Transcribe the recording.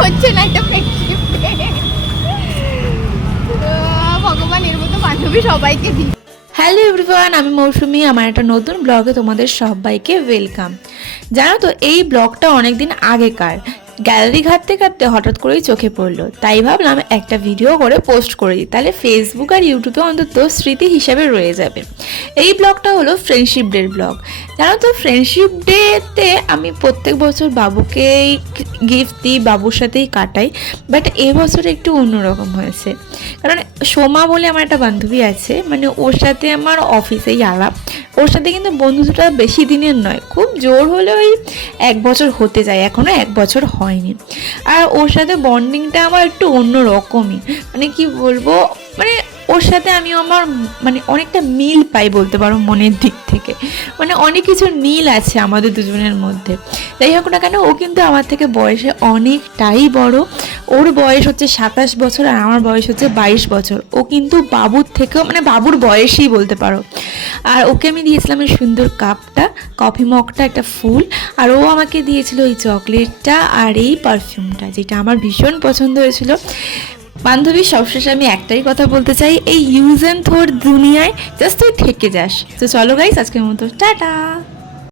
হচ্ছে না এটা ফ্রেন্ডশিপ ভগবান এর মতো বান্ধবী সবাইকে দিই। হ্যালো এভরিওয়ান, আমি মৌসুমি। আমার একটা নতুন ব্লগে তোমাদের সবাইকে ওয়েলকাম। জানো তো এই ব্লগটা অনেকদিন আগেকার, গ্যালারি ঘাটতে ঘাটতে হঠাৎ করেই চোখে পড়লো, তাই ভাবলাম একটা ভিডিও করে পোস্ট করে দিই, তাহলে ফেসবুক আর ইউটিউবে অন্তত স্মৃতি হিসাবে রয়ে যাবে। এই ব্লগটা হলো ফ্রেন্ডশিপ ডের ব্লগ। জানো তো ফ্রেন্ডশিপ ডেতে আমি প্রত্যেক বছর বাবুকেই গিফট দিই, বাবুর সাথেই কাটাই, বাট এবছর একটু অন্যরকম হয়েছে। কারণ সোমা বলে আমার একটা বান্ধবী আছে, মানে ওর সাথে আমার অফিসেই আলাপ। ওর সাথে কিন্তু বন্ধুত্বটা বেশি দিনের নয়, খুব জোর হলে ওই 1 বছর হতে যায়, এখনও 1 বছর হয়নি। আর ওর সাথে বন্ডিংটা আমার একটু অন্য রকমই, মানে কি বলবো, মানে ওর সাথে আমি আমার মানে অনেকটা মিল পাই বলতে পারো মনের দিক থেকে, মানে অনেক কিছুর মিল আছে আমাদের দুজনের মধ্যে। যাই হোক না কেন, ও কিন্তু আমার থেকে বয়সে অনেকটাই বড়। ওর বয়স হচ্ছে 27 বছর আর আমার বয়স হচ্ছে 22 বছর। ও কিন্তু বাবুর থেকেও মানে বাবুর বয়সই বলতে পারো। আর ওকে আমি দিয়েছিলাম এই সুন্দর কাপটা, কফি মগটা, একটা ফুল, আর ও আমাকে দিয়েছিল এই চকলেটটা আর এই পারফিউমটা, যেটা আমার ভীষণ পছন্দ হয়েছিল। বান্ধবী, সবশেষে আমি একটাই কথা বলতে চাই, এই ইউজ অ্যান্ড থ্রোর দুনিয়ায় জাস্ট তুই থেকে যাস। তো চলো গাইস, আজকের মতো টাটা।